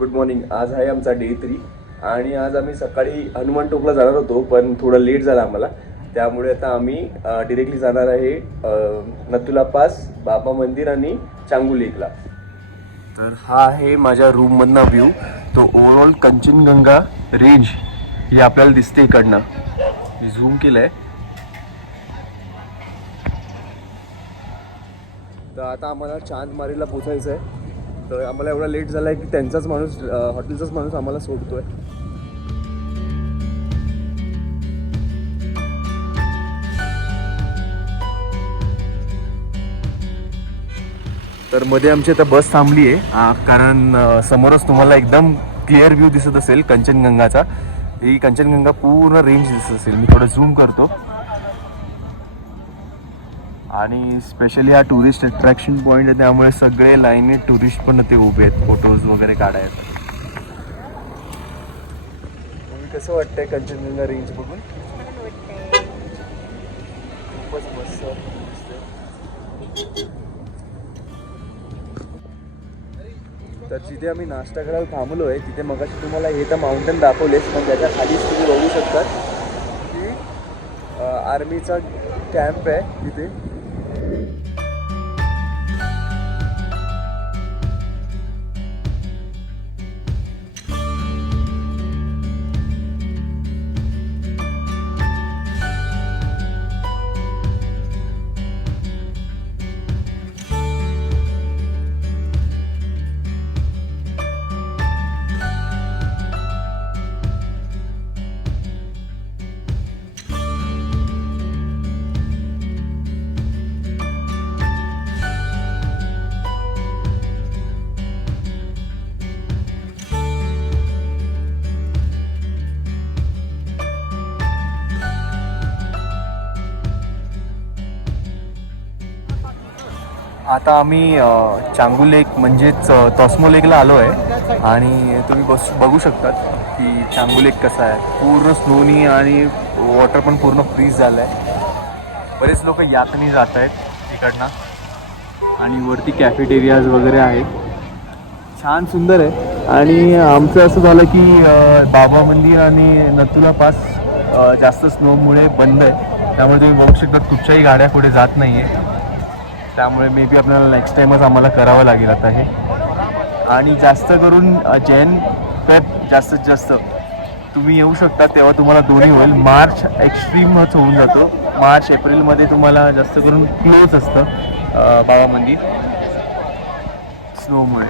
Good morning. आज आहे आमचा डे 3 आणि आज आम्ही सकाळी हनुमान टोकला जाणार होतो, पण थोडं लेट झाला आम्हाला. त्यामुळे आता आम्ही डिरेक्टली जाणार आहे नथुला पास, बाबा मंदिर आणि चांगू लेकला. तर हा आहे माझ्या रूममधनं व्ह्यू. तो ओव्हरऑल कंचनगंगा रेंज ही आपल्याला दिसते इकडनं. मी झूम केलं आहे. तर आता आम्हाला चांदमारीला पोचायचं आहे. तर आम्हाला एवढा लेट झाला आहे की त्यांचाच माणूस, हॉटेलचाच माणूस आम्हाला सोडतोय. तर मध्ये आमची आता बस थांबली आहे, कारण समोरच तुम्हाला एकदम क्लिअर व्ह्यू दिसत असेल कंचनगंगाचा. ही कंचनगंगा पूर्ण रेंज दिसत असेल. मी थोडं झूम करतो. आणि स्पेशली हा टुरिस्ट अट्रॅक्शन पॉईंट आहे, त्यामुळे सगळे लाईनीत टुरिस्ट पण ते उभे आहेत फोटोज वगैरे काढायला. कसं वाटतंय कंचनगंगा रेंज बघून? खूपच मस्त. तर जिथे आम्ही नाश्ता करायला थांबलो आहे तिथे मगाशी तुम्हाला हे तर माउंटेन दाखवलेच, पण त्याच्या खालीच तुम्ही बघू शकतात की आर्मीचा कॅम्प आहे तिथे. आता आम्ही चांगू लेक म्हणजेच तोस्मो लेकला आलो आहे. आणि तुम्ही बघू शकतात की चांगू लेक कसा आहे. पूर्ण स्नोनी आणि वॉटर पण पूर्ण फ्रीज झालं आहे. बरेच लोक यातनी जात आहेत तिकडनं. आणि वरती कॅफेटेरियाज वगैरे आहेत. छान सुंदर आहे. आणि आमचं असं झालं की बाबा मंदिर आणि नथुला पास जास्त स्नोमुळे बंद आहे. त्यामुळे तुम्ही बघू शकता कुठच्याही गाड्या पुढे जात नाही आहे. त्यामुळे मे बी आपल्याला नेक्स्ट टाईमच आम्हाला करावं लागेल आता हे. आणि जास्त करून जैन फेब जास्तीत जास्त तुम्ही येऊ शकता तेव्हा तुम्हाला दोन्ही होईल. मार्च एक्स्ट्रीमच होऊन जातो. मार्च एप्रिलमध्ये तुम्हाला जास्त करून क्लोज असतं बाबा मंदिर स्नोमुळे.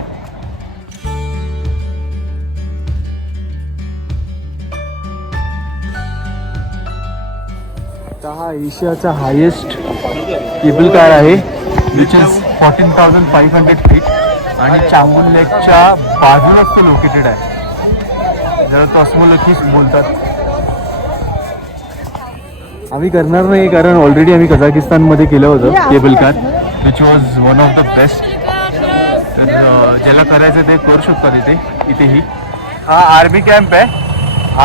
हा एशियाचा हायेस्ट केबल कार आहे, विच इज 14,500 फीट. आणि चांगून लेकच्या बाजूलाच तो लोकेटेड आहे. जरा तोस्मो लेक बोलतात. आम्ही करणार नाही कारण ऑलरेडी आम्ही कझाकिस्तानमध्ये केलं होतं cable car, which was one of the best. तर ज्याला करायचं ते करू शकतात इथेही. हा आर्मी कॅम्प आहे.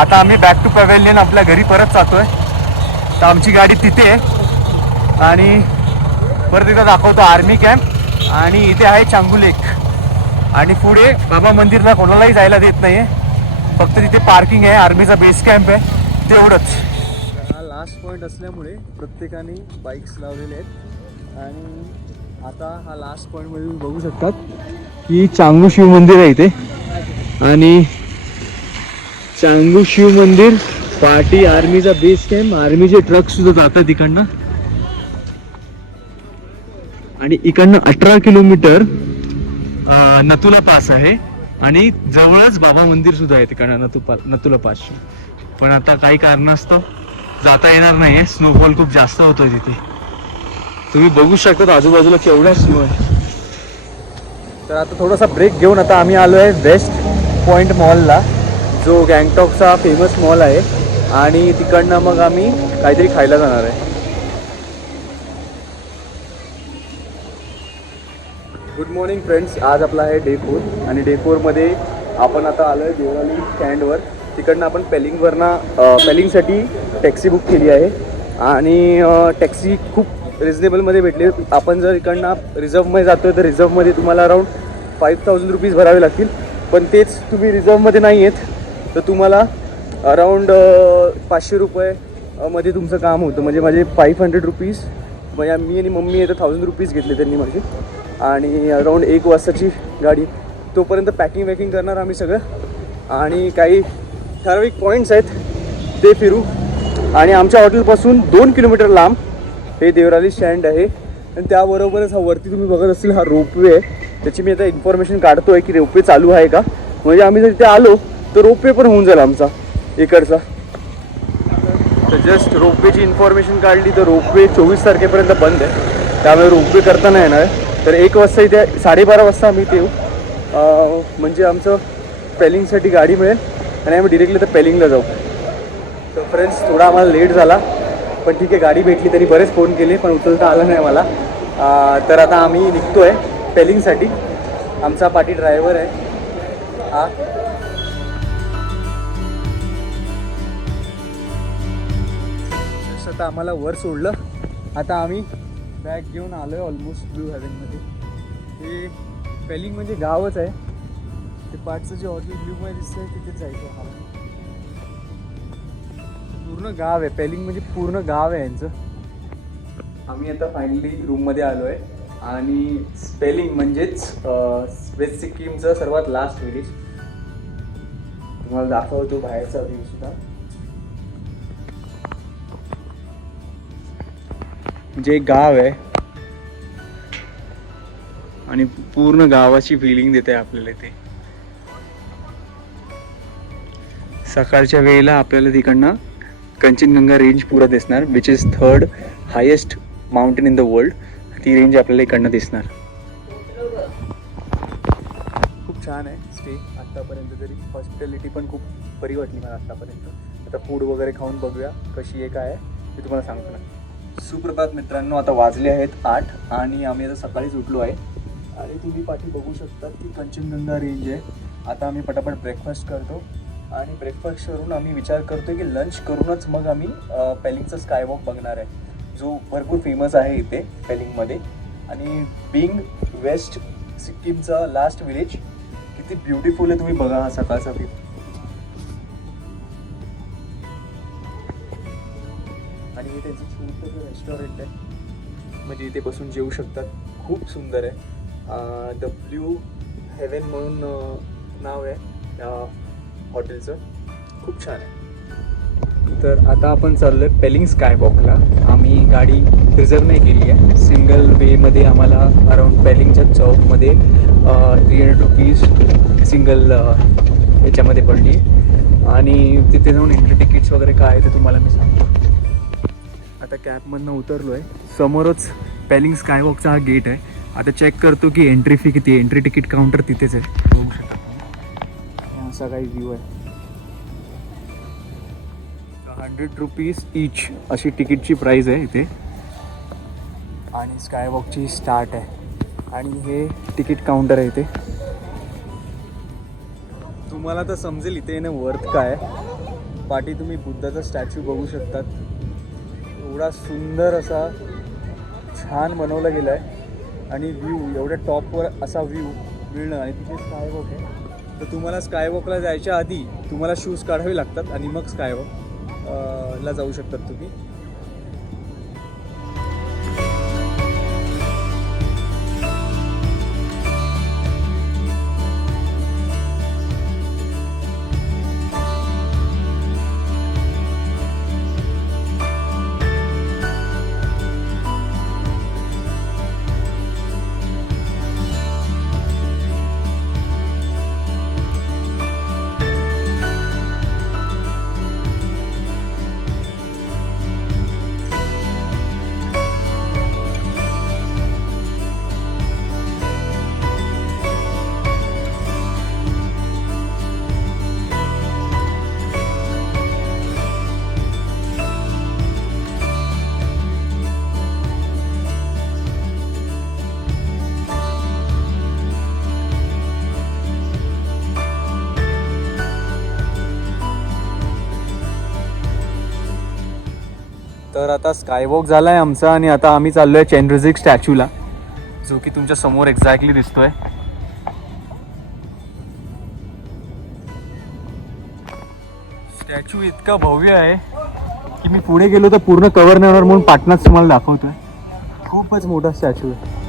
आता आम्ही बॅक टू पवेलियन आपल्या घरी परत जातोय. तर आमची गाडी तिथे आहे आणि परत एकदा दाखवतो आर्मी कॅम्प. आणि इथे आहे चांगू लेक. आणि पुढे बाबा मंदिरला कोणालाही जायला देत नाही आहे, फक्त तिथे पार्किंग आहे. आर्मीचा बेस कॅम्प आहे तेवढंच. हा लास्ट पॉईंट असल्यामुळे प्रत्येकाने बाईक्स लावलेले आहेत. आणि आता हा लास्ट पॉईंटमध्ये तुम्ही बघू शकतात की चांगू शिव मंदिर आहे इथे. आणि चांगू शिव मंदिर पार्टी, आर्मीचा बेस कॅम्प, आर्मीचे ट्रक सुद्धा जातात इकडनं. आणि इकडनं 18 किलोमीटर नथुला पास आहे. आणि जवळच बाबा मंदिर सुद्धा आहे तिकडनं नथुला पास. पण आता काही कारणास्तव जाता येणार नाही. स्नोफॉल खूप जास्त होतो तिथे. तुम्ही बघू शकता आजूबाजूला केवढा स्नो आहे. तर आता थोडासा ब्रेक घेऊन आता आम्ही आलो आहे वेस्ट पॉइंट मॉलला, जो गँगटॉकचा फेमस मॉल आहे. आणि तिकडनं मग आम्ही काहीतरी खायला जाणार आहे. Good morning friends. आज आपला आहे डे 4 आणि डे 4मध्ये आपण आता आलो आहे देवळाली स्टँडवर. तिकडनं आपण पेलिंगसाठी टॅक्सी बुक केली आहे. आणि टॅक्सी खूप रिजनेबलमध्ये भेटली. आपण जर इकडनं रिझर्वमध्ये जातो आहे तर रिझर्वमध्ये तुम्हाला अराऊंड 5,000 रुपीज भरावे लागतील. पण तेच तुम्ही रिझर्वमध्ये नाही आहेत तर तुम्हाला अराऊंड 500 रुपये मध्ये तुमचं काम होतं. म्हणजे माझे 500 रुपीज म्हणजे मी आणि मम्मी आहे तर 1000 रुपीज घेतले त्यांनी माझे. आणि अराऊंड 1 वाजताची गाडी. तोपर्यंत पॅकिंग वॅकिंग करणार आम्ही सगळं आणि काही ठराविक पॉईंट्स आहेत ते फिरू. आणि आमच्या हॉटेलपासून 2 किलोमीटर लांब हे देवराली स्टँड आहे. आणि त्याबरोबरच हा वरती तुम्ही बघत असतील हा रोपवे आहे. त्याची मी आता इन्फॉर्मेशन काढतो आहे की रोपवे चालू आहे का. म्हणजे आम्ही जर तिथे आलो तर रोपवे पण होऊन जाईल आमचा इकडचा. तर जस्ट रोपवेची इन्फॉर्मेशन काढली तर रोपवे 24 तारखेपर्यंत बंद आहे. त्यामुळे रोपवे करता नाही येणार. तर 1 वाजता इथे 12:30 वाजता आम्ही इथे येऊ. म्हणजे आमचं पेलिंगसाठी गाडी मिळेल आणि आम्ही डिरेक्टली तर पेलिंगला जाऊ. तर फ्रेंड्स थोडा आम्हाला लेट झाला पण ठीक आहे. गाडी भेटली तरी बरेच फोन केले पण उचलता आला नाही मला. तर आता आम्ही निघतो आहे पेलिंगसाठी. आमचा पाठी ड्रायव्हर आहे हा. आता आम्हाला वर सोडलं. आता आम्ही बॅग घेऊन आलो आहे ऑलमोस्ट ब्लू हेव्हनमध्ये. हे पेलिंग म्हणजे गावच आहे. ते पाठचं जे हॉटेल ब्ल्यूमध्ये दिसतं आहे तिथेच जायचं आम्हाला. पूर्ण गाव आहे पेलिंग म्हणजे पूर्ण गाव आहे यांचं. आम्ही आता फायनली रूममध्ये आलो आहे. आणि पेलिंग म्हणजेच वेस्ट सिक्कीमचं सर्वात लास्ट विलेज. तुम्हाला दाखवतो बाहेरचा व्ह्यू सुद्धा. म्हणजे एक गाव आहे आणि पूर्ण गावाची फिलिंग देते आपल्याला ते. सकाळच्या वेळेला आपल्याला तिकडनं कंचनगंगा रेंज पुरा दिसणार which is 3rd highest mountain in the world. ती रेंज आपल्याला इकडनं दिसणार. खूप छान आहे स्टे आत्तापर्यंत तरी. हॉस्पिटॅलिटी पण खूप बरी वाटली मला आत्तापर्यंत. आता फूड वगैरे खाऊन बघूया कशी आहे काय आहे ते तुम्हाला सांगतो ना. सुप्रभात मित्रांनो. आता वाजले आहेत 8 आणि आम्ही आता सकाळीच उठलो आहे. आणि तुम्ही पाठी बघू शकता की कंचनगंगा रेंज आहे. आता आम्ही पटापट ब्रेकफास्ट करतो आणि ब्रेकफास्ट करून आम्ही विचार करतो की लंच करूनच मग आम्ही पेलिंगचा स्कायवॉक बघणार आहे जो भरपूर फेमस आहे इथे पेलिंगमध्ये. आणि बिंग वेस्ट सिक्कीमचा लास्ट विलेज किती ब्युटिफुल आहे तुम्ही बघा हा सकाळचा व्ह्यू. आणि हे त्यांचं छोटंसं रेस्टॉरंट आहे म्हणजे इथे बसून जेवू शकतात. खूप सुंदर आहे. द ब्ल्यू हेवन म्हणून नाव आहे त्या हॉटेलचं. खूप छान आहे. तर आता आपण चाललो आहे पेलिंग स्कायवॉकला. आम्ही गाडी रिझर्व नाही केली आहे. सिंगल वेमध्ये आम्हाला अराऊंड पेलिंगच्या चौकमध्ये 300 रुपीज सिंगल याच्यामध्ये पडली. आणि तिथे जाऊन एंट्री तिकीट्स वगैरे काय आहे ते तुम्हाला मी सांगतो. आता कॅबमधनं उतरलो आहे. समोरच पेलिंग स्कायवॉकचा हा गेट आहे. आता चेक करतो की एंट्री फी किती आहे. एंट्री तिकीट काउंटर तिथेच आहे बघू शकता. असा काही व्ह्यू आहे. 100 रुपीज ईच अशी तिकीटची प्राईज आहे इथे. आणि स्कायवॉकची स्टार्ट आहे. आणि हे तिकीट काउंटर आहे इथे. तुम्हाला तर समजेल इथे येणं वर्थ काय. पाठी तुम्ही बुद्धाचा स्टॅच्यू बघू शकतात. एवढा सुंदर असा छान बनवला गेला आहे. आणि व्ह्यू एवढ्या टॉपवर असा व्ह्यू मिळणं. आणि तिथे स्कायवॉक आहे. तर तुम्हाला स्कायवॉकला जायच्या आधी तुम्हाला शूज काढावे लागतात आणि मग स्कायवॉक ला जाऊ शकतात तुम्ही. तर आता स्कायवॉक झाला आहे आमचा आणि आता आम्ही चाललो आहे चेनरिझिक स्टॅच्यूला जो की तुमच्या समोर एक्झॅक्टली दिसतोय. स्टॅच्यू इतका भव्य आहे की मी पुढे गेलो तर पूर्ण कव्हर नाही होणार म्हणून पाटणाच तुम्हाला दाखवतोय. खूपच मोठा स्टॅच्यू आहे.